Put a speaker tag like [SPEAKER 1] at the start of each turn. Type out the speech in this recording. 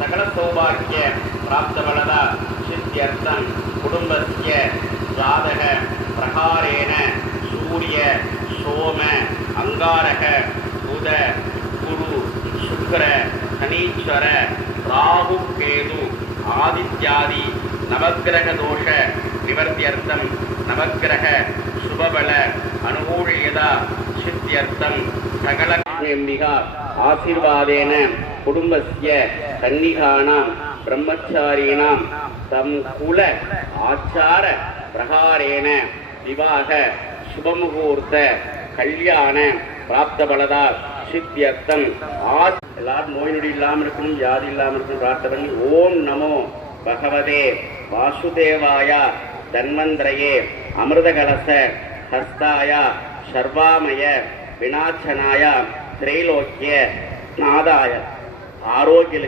[SPEAKER 1] சகல சௌபாகிய பிராப்தவளதா சித்தியர்த்தம் குடும்பஸ்ய ஜாதக பிரகாரேன சூரிய சோம அங்காரக புத குரு சுக்கர சனீஸ்வர ராகு கேது ஆதித்யாதி நவகிரக தோஷ நிவர்த்தியர்த்தம் நவகிரக சுபபல அனுகூழியதா சித்தியர்த்தம் சகல ஆசீர்வாதேன. குடும்பஸ்ய சந்நிதானாம் பிரம்மச்சாரியினாம் தம் குல ஆச்சார பிரகாரேன விவாக சுபமுகூர்த்த கல்யாண பிராப்த பலதால் சித்தியர்த்தம். ஆ எல்லாரும் நோய் நொடி இல்லாமல் இருக்கணும் வியாதி இல்லாமல் இருக்கணும் பிரார்த்தனை பண்ணி ஓம் நமோ பகவதே வாசுதேவாயா தன்வந்திரையே அமிர்தகலச ஹஸ்தாயா சர்வாமய வினாச்சனாயா திரைலோக்கிய நாதாய. ఆరోగ్య